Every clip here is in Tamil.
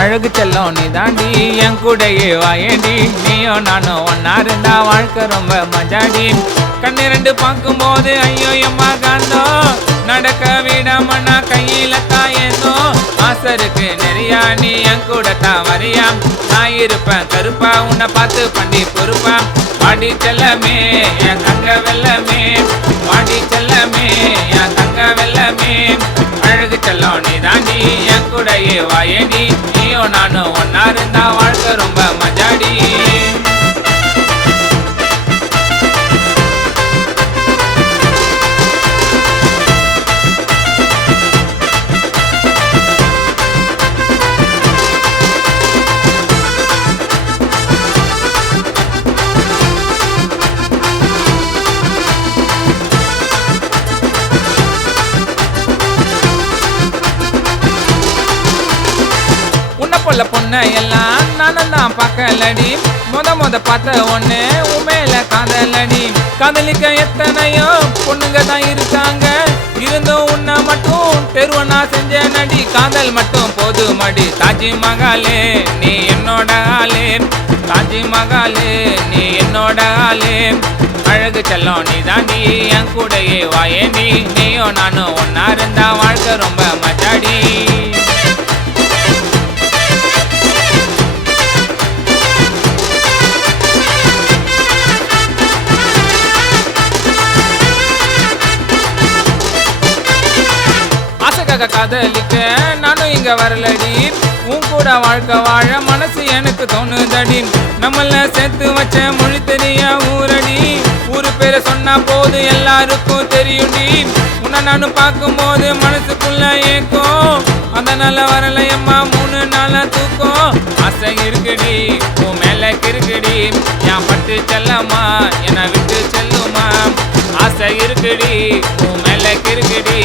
அழகு செல்லம் நீ தாண்டி என் கூடையே வாயேண்டி நீயும் நானும் ஒன்னா இருந்தா வாழ்க்கை ரொம்ப மஜாடி கண்ணு ரெண்டு பார்க்கும்போது ஐயோ எம்மா காந்தோ நடக்க விடாம நான் கையில தாயேந்தோ ஆசை இருக்கு நிறையா நீ என் கூட தான் வரியா நான் இருப்பேன் கருப்பா உன்னை பார்த்து பண்ணி பொறுப்பா வாடி செல்லமே என் தங்க வெள்ளமே வாடி செல்லமே என் தங்க வெள்ளமே அழகு செல்லம் நீ தாண்டி என் கூடையே வாயேடி நீயும் நானும் ஒன்னா இருந்தா வாழ்க்கை ரொம்ப மஜாடி பொல்ல பொண்ண எல்லாம் நானும் தான் பார்க்கலடி முத பார்த்த ஒண்ணு உண்மையில காதலடி காதலிக்க எத்தனையோ பொண்ணுங்க தான் இருக்காங்க இருந்தும் உன்னை மட்டும் தெருவனா செஞ்ச நடி காதல் மட்டும் போது மடி தாஜி மகாலே நீ என்னோட ஆளே தாஜி மகாலே நீ என்னோட ஆளே அழகு செல்லம் நீ தாண்டி என் கூடையே வாயேண்டி நீயும் நானும் ஒன்னா இருந்தா வாழ்க்கை ரொம்ப மஜாடி காதலிக்க நானும் இங்க வரலடி உன் கூட வாழ்க்கை வாழ மனசு எனக்கு தோணுதடி நம்மள சேர்த்து வச்ச மொழி தெரிய ஊரடி ஊரு பேரை சொன்னா போது எல்லாருக்கும் தெரியும்டி உன்னை நானும் பார்க்கும் போது மனசுக்குள்ள ஏக்கும் அதனால வரலையம்மா 3 நாளா தூக்கம் ஆசை இருக்குடி உன் மேல இருக்குடி என் பட்டு செல்லம்மா என்னை விட்டு செல்லுமா ஆசை இருக்குடி உன் மேல இருக்குடி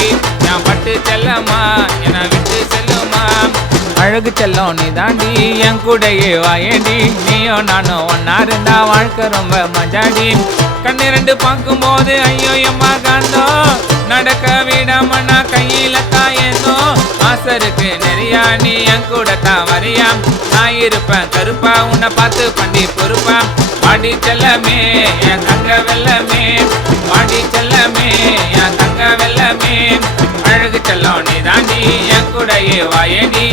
என் பட்டு செல்லம்மா என்னை விட்டு செல்லுமா அழகு செல்லம் நீ தாண்டி என் கூடையே வாயேண்டி நீயும் நானும் ஒன்னா இருந்தா வாழ்க்கை ரொம்ப மஜாடி கண்ணு ரெண்டு பார்க்கும்போது ஐயோ எம்மா காந்தோ நடக்க விடாம நான் கையில தாயேந்தோ ஆசை இருக்கு நிறையா நீ என் கூட தான் வரியா நான் இருப்பேன் கருப்பா உன்னை பார்த்து பண்ணி பொறுப்பா வாடி செல்லமே என் தங்க வெள்ளமே வாடி செல்லமே என் தங்க வெள்ளமே அழகு செல்லம் நீ தாண்டி என் கூடையே வாயேண்டி